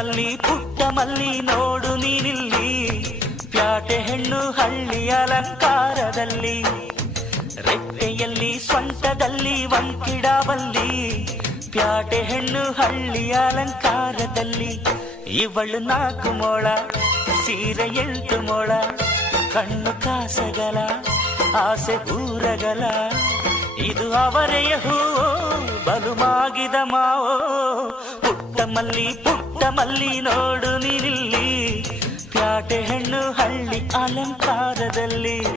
ಪುಟ್ಟ ಮಲ್ಲಿ ನೋಡು ನೀನಿಲ್ಲಿ, ಪ್ಯಾಟೆ ಹೆಣ್ಣು ಹಳ್ಳಿ ಅಲಂಕಾರದಲ್ಲಿ, ರೆಟ್ಟೆಯಲ್ಲಿ ಸ್ವಂತದಲ್ಲಿ ವಂಕಿಡಾವಲ್ಲಿ, ಪ್ಯಾಟೆ ಹೆಣ್ಣು ಹಳ್ಳಿ ಅಲಂಕಾರದಲ್ಲಿ. ಇವಳು 4 ಮೊಳ ಸೀರೆ 8 ಮೊಳ, ಕಣ್ಣು ಕಾಸಗಲ ಆಸೆ ಊರಗಲ, ಇದು ಅವರೆಯ ಹೂವೋ ಬಲು ಮಾಗಿದ ಮಾವೋ. ಪುಟ್ಟ ಮಲ್ಲಿ ನೋಡು ನೀನಿಲ್ಲಿ, ಪ್ಯಾಟೆ ಹೆಣ್ಣು ಹಳ್ಳಿ ಅಲಂಕಾರದಲ್ಲಿ.